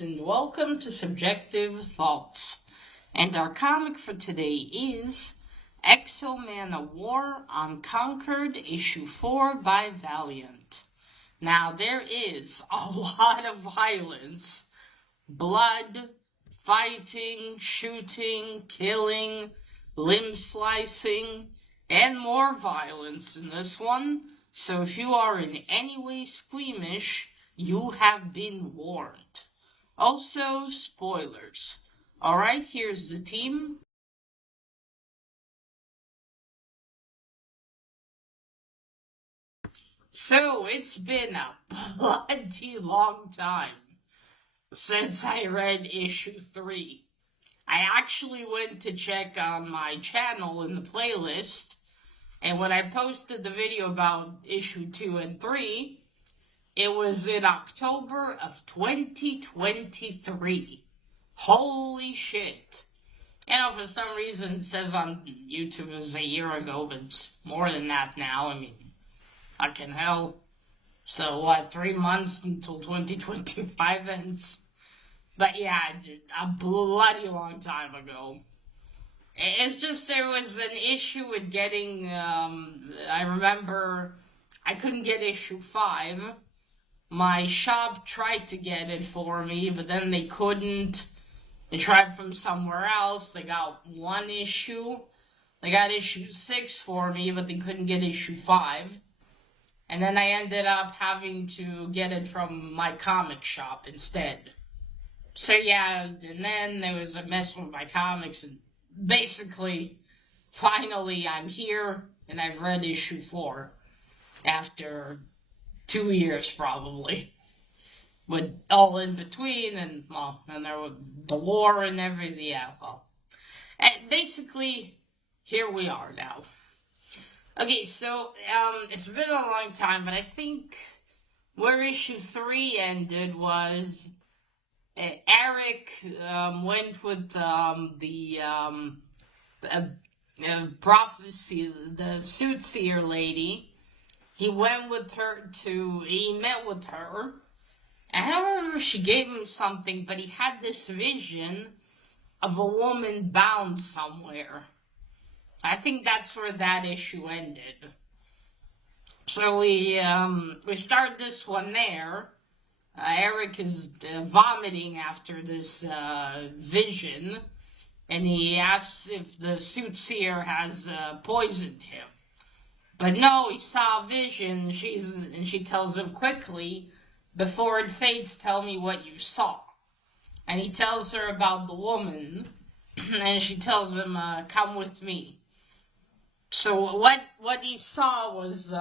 and welcome to Subjective Thoughts. And our comic for today is Manowar, Unconquered, issue 4 by Valiant. Now, there is a lot of violence, blood, fighting, shooting, killing, limb slicing, and more violence in this one. So if you are in any way squeamish, you have been warned. Also, spoilers. Alright, here's the team. So, it's been a bloody long time since I read issue 3. I actually went to check on my channel in the playlist, and when I posted the video about issue 2 and 3, it was in October of 2023. Holy shit. You know, for some reason it says on YouTube it was a year ago, but it's more than that now. I mean, fucking hell. So what, 3 months until 2025 ends? But yeah, a bloody long time ago. It's just there was an issue with getting, I remember I couldn't get issue 5. My shop tried to get it for me, but then they couldn't. They tried from somewhere else. They got one issue. They got issue 6 for me, but they couldn't get issue 5. And then I ended up having to get it from my comic shop instead. So yeah, and then there was a mess with my comics, and basically, finally I'm here, and I've read issue 4 after 2 years probably, with all in between, and well, and there was the war and everything. Yeah, well, and basically here we are now. Okay, so it's been a long time, but I think where issue 3 ended was Eric went with the prophecy, the soothsayer lady. He went with her he met with her, and I don't remember if she gave him something, but he had this vision of a woman bound somewhere. I think that's where that issue ended. So we start this one there. Eric is vomiting after this vision, and he asks if the soothsayer has poisoned him. But no, he saw a vision, and she tells him quickly, before it fades, tell me what you saw. And he tells her about the woman, and she tells him, come with me. So what he saw was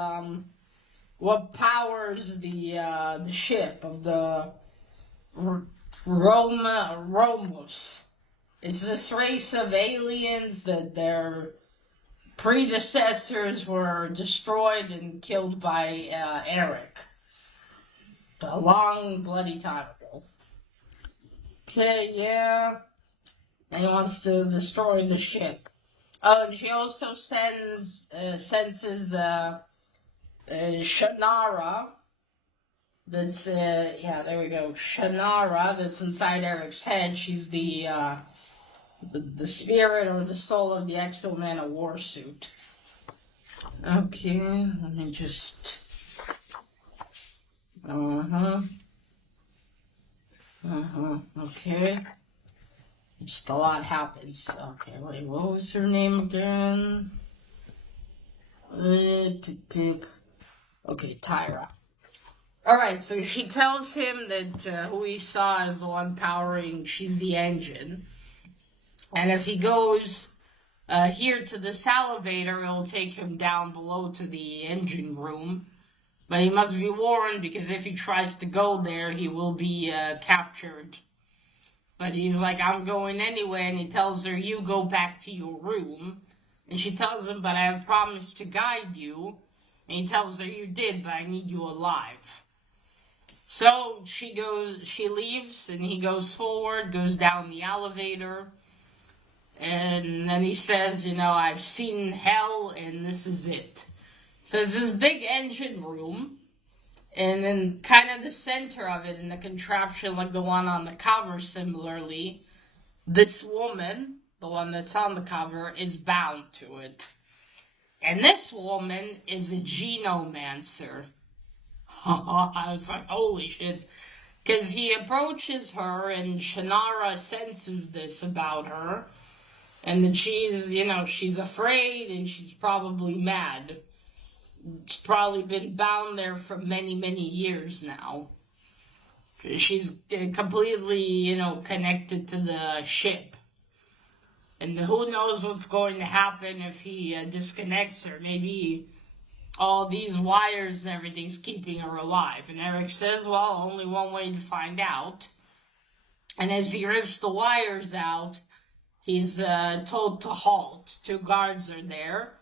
what powers the ship of the Romus. It's this race of aliens that their predecessors were destroyed and killed by Eric a long bloody time ago. Okay, yeah. And he wants to destroy the ship. Oh, and she also senses Shannara. That's yeah, there we go. Shannara, that's inside Eric's head. She's the spirit or the soul of the Manowar suit. Okay, let me just. Okay. Just a lot happens. Okay, wait, what was her name again? Okay, Tyra. Alright, so she tells him that who he saw is the one powering, she's the engine. And if he goes here to this elevator, it'll take him down below to the engine room. But he must be warned, because if he tries to go there, he will be captured. But he's like, I'm going anyway, and he tells her, you go back to your room. And she tells him, but I have promised to guide you. And he tells her, you did, but I need you alive. So she leaves, and he goes forward, goes down the elevator. And then he says, I've seen hell, and this is it. So it's this big engine room, And then kind of the center of it, in the contraption like the one on the cover similarly, this woman, the one that's on the cover, is bound to it. And this woman is a genomancer. I was like, holy shit. Because he approaches her, and Shannara senses this about her. And that she's afraid, and she's probably mad. She's probably been bound there for many, many years now. She's completely, connected to the ship. And who knows what's going to happen if he disconnects her. Maybe all these wires and everything's keeping her alive. And Eric says, well, only one way to find out. And as he rips the wires out, he's told to halt. 2 guards are there.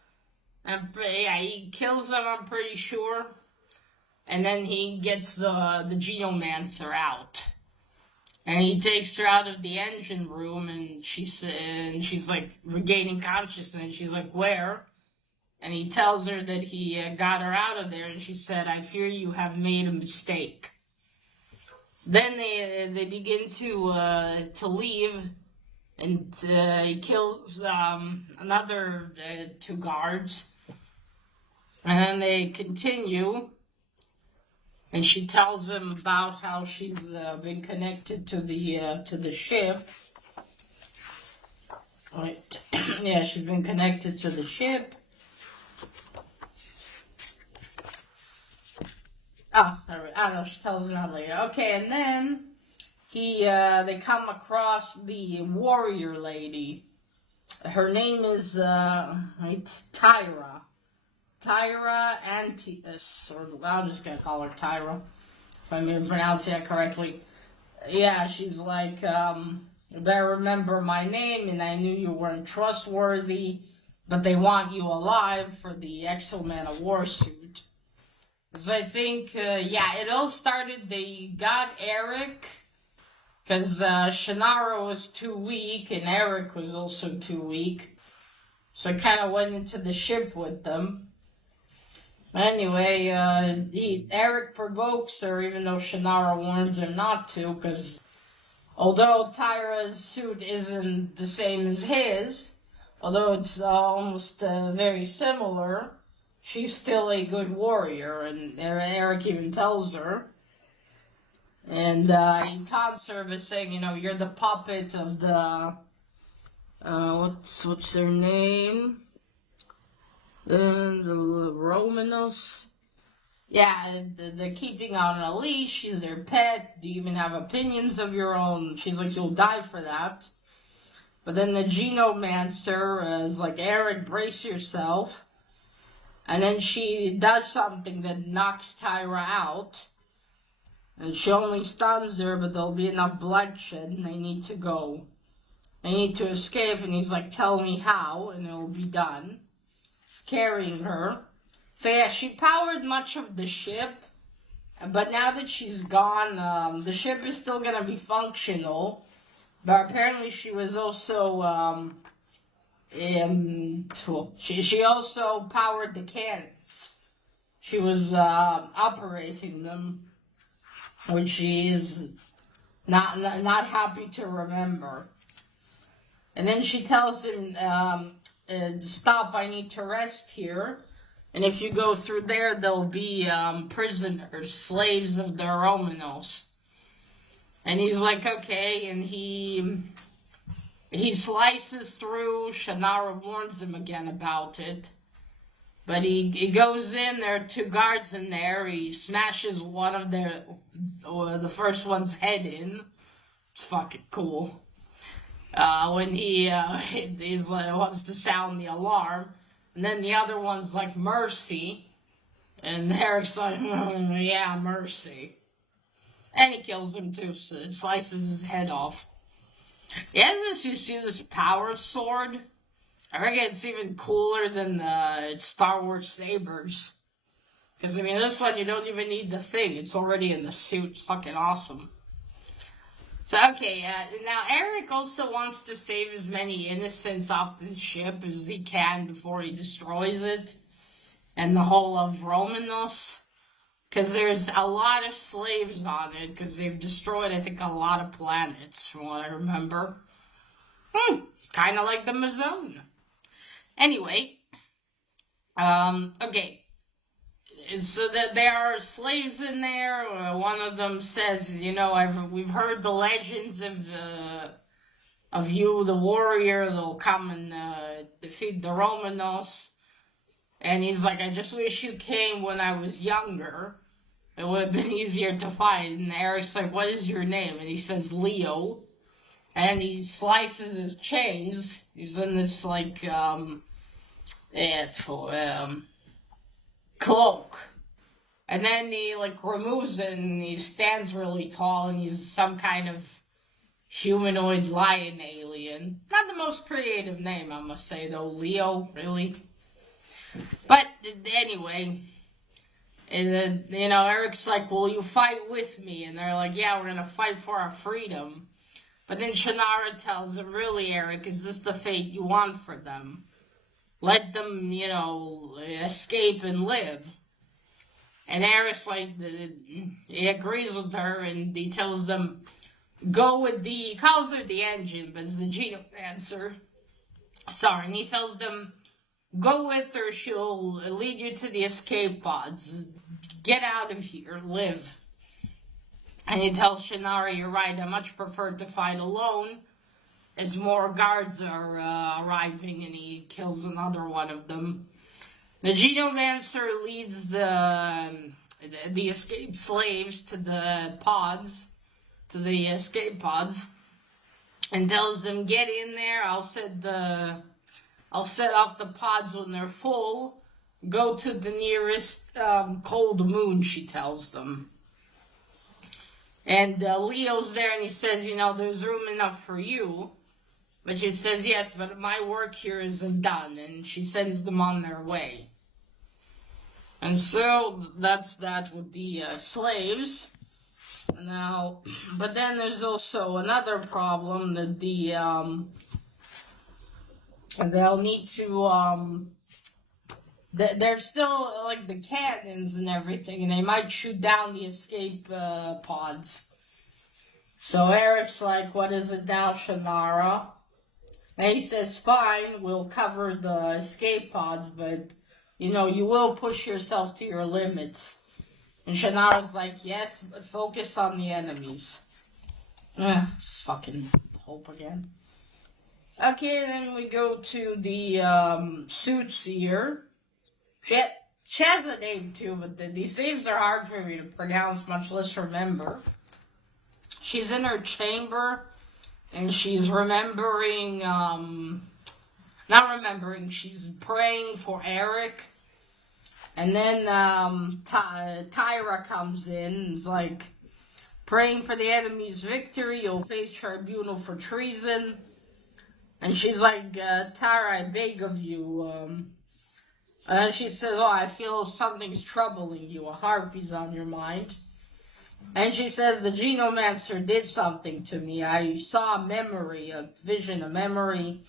And he kills them, I'm pretty sure. And then he gets the genomancer out. And he takes her out of the engine room, and she's like regaining consciousness. She's like, where? And he tells her that he got her out of there, and she said, I fear you have made a mistake. Then they begin to leave, and he kills another 2 guards. And then they continue, and she tells him about how she's been connected to the ship. Right. Yeah, she's been connected to the ship. I don't know, she tells him that later. Okay, and then they come across the warrior lady. Her name is Tyra. Tyra Antius, or I'm just gonna call her Tyra, if I'm gonna pronounce that correctly. Yeah, she's like, you better remember my name, and I knew you weren't trustworthy, but they want you alive for the Manowar suit. So I think, it all started, they got Eric, because Shannara was too weak, and Eric was also too weak. So I kind of went into the ship with them. Anyway, Eric provokes her, even though Shannara warns him not to, because although Tyra's suit isn't the same as his, although it's almost very similar, she's still a good warrior, and Eric even tells her. And he taunts her by saying, you're the puppet of the, what's their name? The Romanos. Yeah, they're keeping on a leash. She's their pet. Do you even have opinions of your own? She's like, you'll die for that. But then the genomancer is like, Eric, brace yourself. And then she does something that knocks Tyra out. And she only stuns her, but there'll be enough bloodshed, and they need to go. They need to escape, and he's like, tell me how, and it'll be done. He's carrying her. So yeah, she powered much of the ship, but now that she's gone, the ship is still gonna be functional, but apparently she was also, she also powered the cannons. She was, operating them, which she is not happy to remember. And then she tells him, stop, I need to rest here. And if you go through there, there'll be prisoners, slaves of the Romanos. And he's like, okay, and he slices through. Shannara warns him again about it. But he goes in, there are 2 guards in there. He smashes one of the first one's head in. It's fucking cool. When he's like, wants to sound the alarm. And then the other one's like, mercy. And Eric's like, yeah, mercy. And he kills him too, so slices his head off. You see this power sword? I reckon it's even cooler than the Star Wars sabers. Because, this one, you don't even need the thing. It's already in the suit. It's fucking awesome. So, okay, now Eric also wants to save as many innocents off the ship as he can before he destroys it. And the whole of Romanos. because there's a lot of slaves on it, because they've destroyed, I think, a lot of planets, from what I remember. Kind of like the Amazon. Anyway, okay. And so that there are slaves in there. One of them says, we've heard the legends of you, the warrior, that'll come and defeat the Romanos. And he's like, I just wish you came when I was younger. It would have been easier to find. And Eric's like, what is your name? And he says, Leo. And he slices his chains. He's in this, cloak. And then he, removes it, and he stands really tall, and he's some kind of humanoid lion alien. Not the most creative name, I must say, though. Leo, really? But, anyway, Eric's like, will you fight with me? And they're like, yeah, we're gonna fight for our freedom. But then Shannara tells him, really, Eric, is this the fate you want for them? Let them, escape and live. And Eric's like, he agrees with her, and he tells them, he calls her the engine, but it's the Genomancer. Sorry, and he tells them, go with her, she'll lead you to the escape pods. Get out of here, live. And he tells Shannara, you're right, I much prefer to fight alone, as more guards are arriving, and he kills another one of them. The Genomancer leads the escaped slaves to the escape pods, and tells them, get in there, I'll set off the pods when they're full, go to the nearest cold moon, she tells them. And Leo's there, and he says, there's room enough for you. But she says, yes, but my work here isn't done, and she sends them on their way. And so, that's that with the slaves. Now, but then there's also another problem that they'll need to, they're still, the cannons and everything, and they might shoot down the escape pods. So Eric's like, what is it now, Shannara? And he says, fine, we'll cover the escape pods, but, you will push yourself to your limits. And Shannara's like, yes, but focus on the enemies. It's fucking hope again. Okay, then we go to the suits here. She has a name too, but these names are hard for me to pronounce, much less remember. She's in her chamber, and she's she's praying for Eric. And then Tyra comes in and is like, praying for the enemy's victory, you'll face tribunal for treason. And she's like, Tyra, I beg of you. And she says, I feel something's troubling you, a harpy's on your mind. And she says, the Genomancer did something to me. I saw a vision, a memory.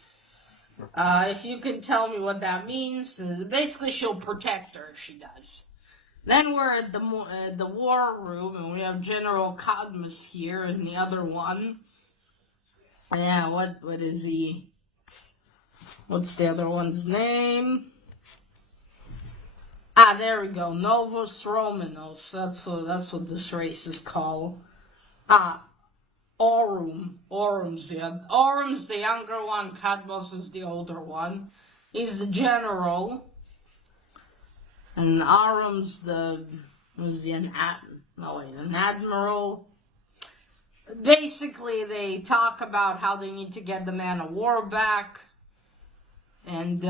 If you can tell me what that means, basically she'll protect her if she does. Then we're at the war room, and we have General Cadmus here, and the other one. Yeah, what is he? What's the other one's name? There we go. Novus Romanos. That's what this race is called. Orum's the younger one. Cadmus is the older one. He's the general. And Orum's an admiral. Basically, they talk about how they need to get the Manowar back. And,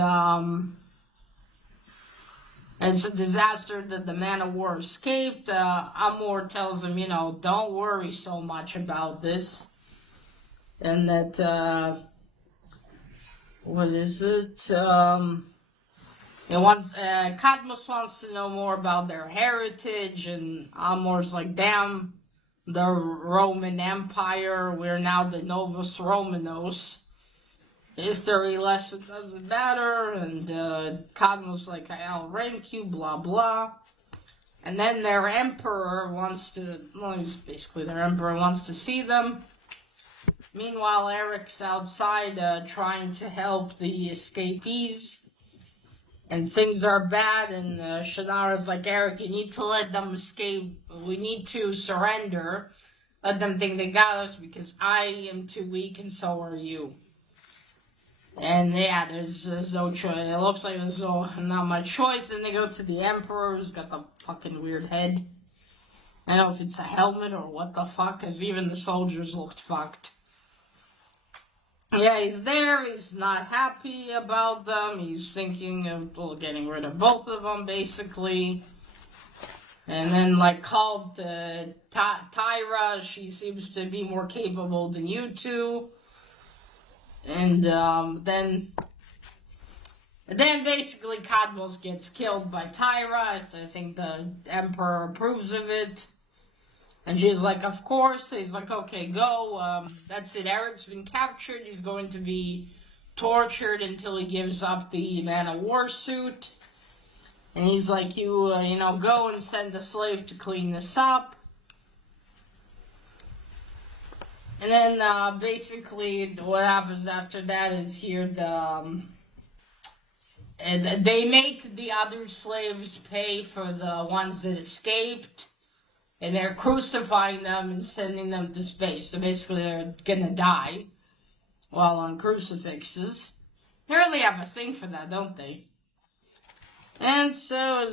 it's a disaster that the Manowar escaped. Amor tells him, don't worry so much about this. And that, Cadmus wants to know more about their heritage, and Amor's like, damn, the Roman Empire, we're now the Novus Romanos. History lesson doesn't matter, and Cadmus like, I'll rank you, blah blah. And then their emperor wants to, well, basically their emperor wants to see them. Meanwhile, Eric's outside trying to help the escapees. And things are bad, and Shannara's like, Eric, you need to let them escape. We need to surrender. Let them think they got us, because I am too weak, and so are you. And yeah, there's no choice. It looks like there's not much choice. Then they go to the Emperor, who's got the fucking weird head. I don't know if it's a helmet or what the fuck, because even the soldiers looked fucked. Yeah, he's there. He's not happy about them. He's thinking of getting rid of both of them, basically. And then, called Tyra. She seems to be more capable than you two. And then basically Cadmus gets killed by Tyra. I think the Emperor approves of it. And she's like, of course. He's like, okay, go. That's it. Eric's been captured. He's going to be tortured until he gives up the Manowar suit. And he's like, you go and send a slave to clean this up. And then, basically, what happens after that is here, they make the other slaves pay for the ones that escaped. And they're crucifying them and sending them to space. So basically they're gonna die while on crucifixes. They really have a thing for that, don't they? And so,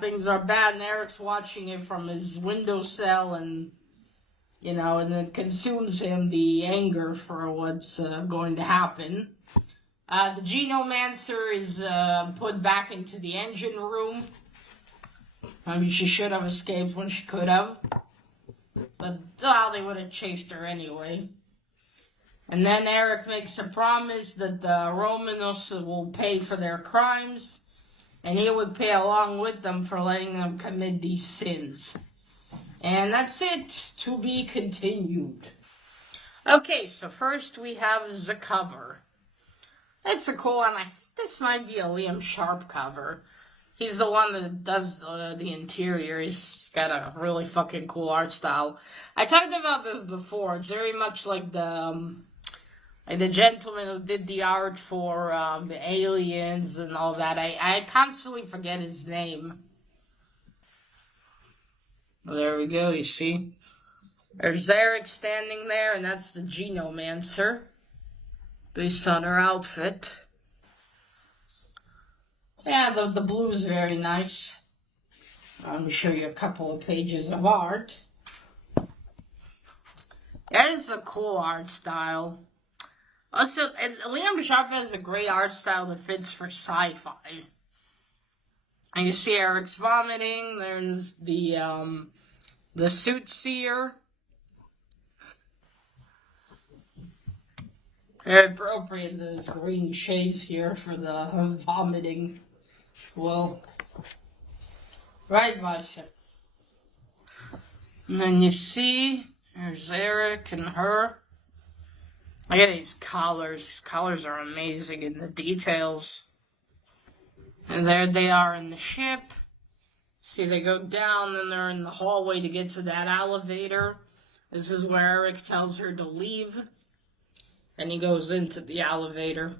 things are bad, and Eric's watching it from his windowsill, and, and it consumes him, the anger for what's going to happen. The Genomancer is put back into the engine room. I mean, she should have escaped when she could have. But, they would have chased her anyway. And then Eric makes a promise that the Romanos will pay for their crimes. And he would pay along with them for letting them commit these sins. And that's it. To be continued. Okay, so first we have the cover. It's a cool one. This might be a Liam Sharp cover. He's the one that does the interior. He's got a really fucking cool art style. I talked about this before. It's very much like the gentleman who did the art for the Aliens and all that. I constantly forget his name. Well, there we go, you see. There's Eric standing there, and that's the Genomancer, based on her outfit. Yeah, the blue is very nice. Let me show you a couple of pages of art. That is a cool art style. Also, Liam Sharp has a great art style that fits for sci-fi. And you see Eric's vomiting. There's the suit seer. Very appropriate, those green shades here for the vomiting. Well, right bicep. And then you see, there's Eric and her. Look at these collars. These collars are amazing in the details. And there they are in the ship. See, they go down and they're in the hallway to get to that elevator. This is where Eric tells her to leave. And he goes into the elevator.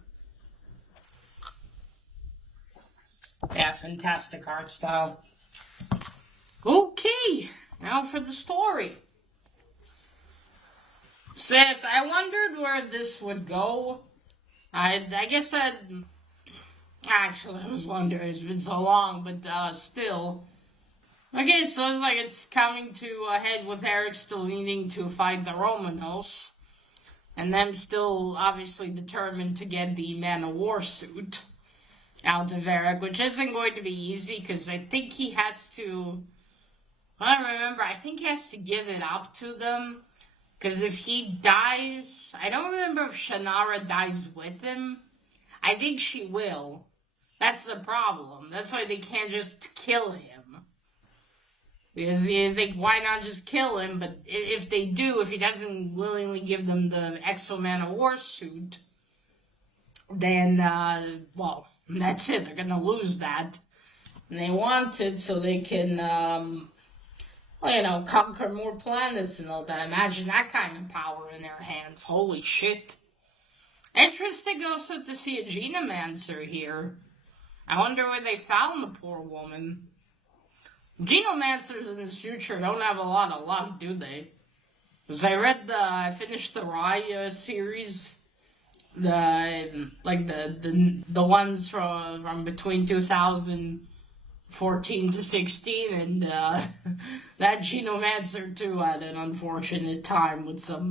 Yeah, fantastic art style. Okay, now for the story. Says, I wondered where this would go. I guess I was wondering, it's been so long, but still. Okay, so it's like it's coming to a head with Eric still needing to fight the Romanos. And them still obviously determined to get the Manowar suit out of Eric, which isn't going to be easy because I think he has to, I think he has to give it up to them. Because if he dies, I don't remember if Shannara dies with him. I think she will. That's the problem. That's why they can't just kill him. Because you think, why not just kill him? But if they do, if he doesn't willingly give them the Exo Manowar suit, then, well, that's it. They're going to lose that. And they want it so they can, conquer more planets and all that. Imagine that kind of power in their hands. Holy shit. Interesting also to see a genomancer here. I wonder where they found the poor woman. Genomancers in this future don't have a lot of luck, do they? Because I finished the Raya series, the ones from between 2014 to 16, and that Genomancer too had an unfortunate time with some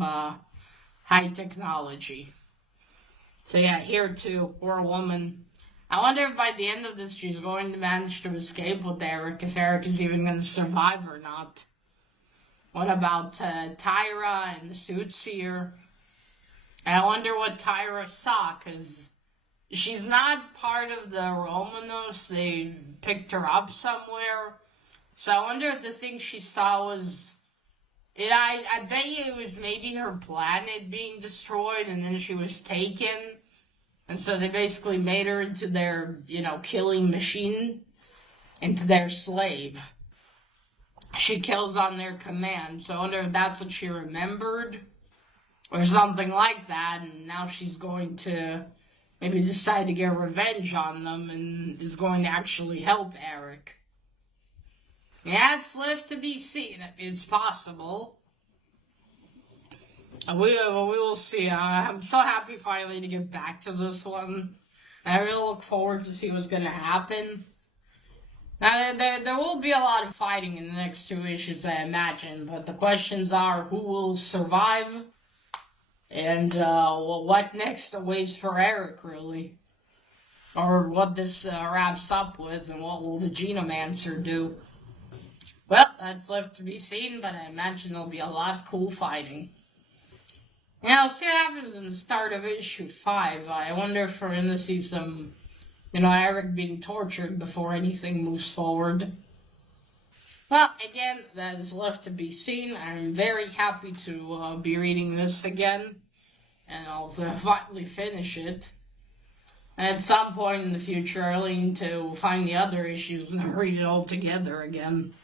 high technology. So yeah, here too, poor woman. I wonder if by the end of this she's going to manage to escape with Eric, if Eric is even going to survive or not. What about Tyra and the Soothsayer? And I wonder what Tyra saw, because she's not part of the Romanos. They picked her up somewhere. So I wonder if the thing she saw was... I bet you it was maybe her planet being destroyed and then she was taken. And so they basically made her into their, killing machine, into their slave. She kills on their command. So I wonder if that's what she remembered or something like that. And now she's going to maybe decide to get revenge on them and is going to actually help Eric. Yeah, it's left to be seen. It's possible. We will see. I'm so happy finally to get back to this one. I really look forward to see what's going to happen. Now, there will be a lot of fighting in the next 2 issues, I imagine, but the questions are who will survive and what next awaits for Eric, really. Or what this wraps up with, and what will the Genomancer do. Well, that's left to be seen, but I imagine there'll be a lot of cool fighting. Now, we'll see what happens in the start of issue 5. I wonder if we're going to see some... Eric being tortured before anything moves forward. Well, again, that is left to be seen. I'm very happy to be reading this again, and I'll finally finish it. And at some point in the future, I'll need to find the other issues and read it all together again.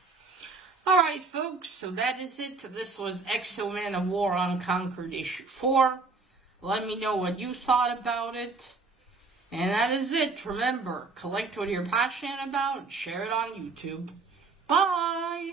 Alright, folks, so that is it. This was Manowar Unconquered issue 4. Let me know what you thought about it. And that is it. Remember, collect what you're passionate about and share it on YouTube. Bye!